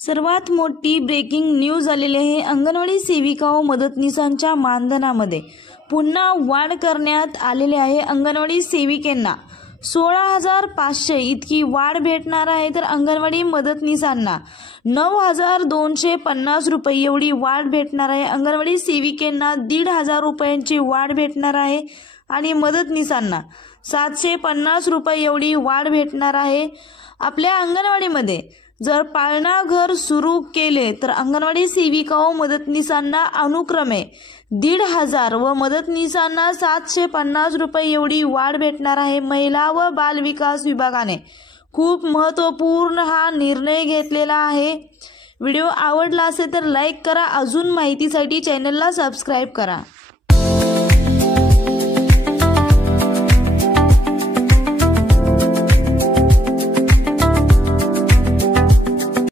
सर्वात मोठी breaking news आलेली आहे। अंगणवाडी सेविका व मदतनीसांच्या मानधनामध्ये पुन्हा वाढ करण्यात आलेली आहे। अंगणवाडी सेविकांना 16,500 इतकी वाढ भेटणार आहे, तर अंगणवाडी मदतनीसांना 9,250 रुपये एवढी वाढ भेटणार आहे। अंगणवाडी सेविकांना 1,500 रुपयांची वाढ भेटणार आहे आणि मदतनीसांना 750 रुपये एवढी वाढ भेटणार आहे। आपल्या अंगणवाडीमध्ये जर पाळणा घर सुरू केले तर अंगणवाडी सेविका व मदतनीसांना अनुक्रमे 1,500 व मदतनीसांना 750 रुपये एवढी वाढ भेटणार आहे। महिला व बाल विकास विभागाने खूप महत्त्वपूर्ण हा निर्णय घेतलेला आहे। व्हिडिओ आवडला असेल तर लाईक करा, अजून माहितीसाठी चॅनलला सबस्क्राईब करा।